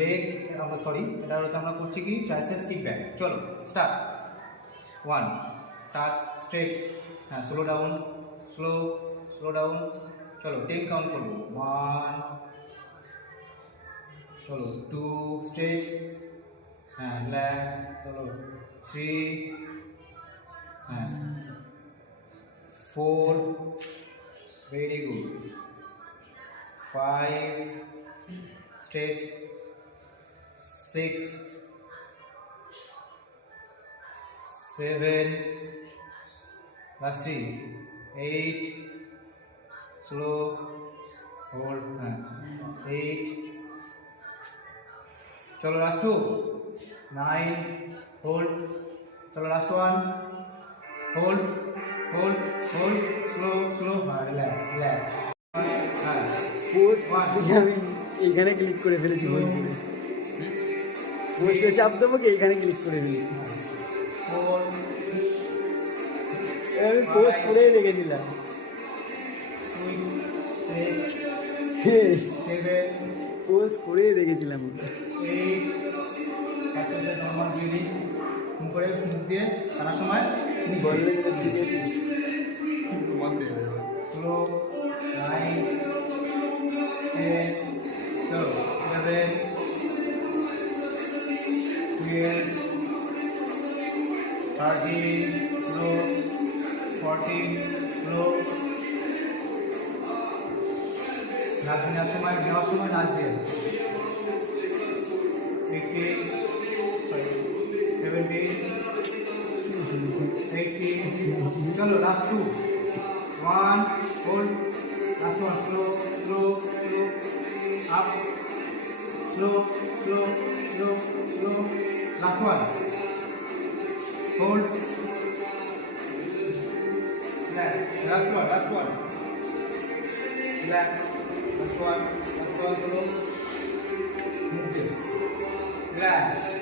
লেগ, আমরা সরি এটা হচ্ছে আমরা করছি কি ট্রাইসেপস কিক ব্যাক। চলো স্টার্ট। 1 টাচ স্ট্রেট, হ্যাঁ স্লো ডাউন, স্লো ডাউন। চলো 10 কাউন্ট করবো। 1, চলো 2 স্ট্রেট, হ্যাঁ রিল্যাক্স। চলো 3, হ্যাঁ 4, ভেরি গুড। 5 স্ট্রেচ, 6, 7, last 3, 8, slow, hold, 8, चलो last 2, 9, hold, चलो last 1, hold, slow, relax, পোস্ট আমি এইখানে ক্লিক করে ফেলেছি, পোস্টে চাপ দেবো কি এইখানে ক্লিক করে ফেলেছি। 4, আমি পোস্ট করেই রেখেছিলাম। 6, 7, পোস্ট করেই রেখেছিলাম। 8, তারপরে নরমাল ব্রিদিং করে মুখ দিয়ে টানার সময় বললে স্লো। 9, 10, চলো 11, 12, 13, স্লো, 14, স্লো। নাচবার সময় দেওয়ার সময় নাচবেন। 18, 17, 18, চলো লাস্ট 2, 1, hold, last 1, slow, up, slow, last 1, hold, last 1, relax, last one, slow, relax.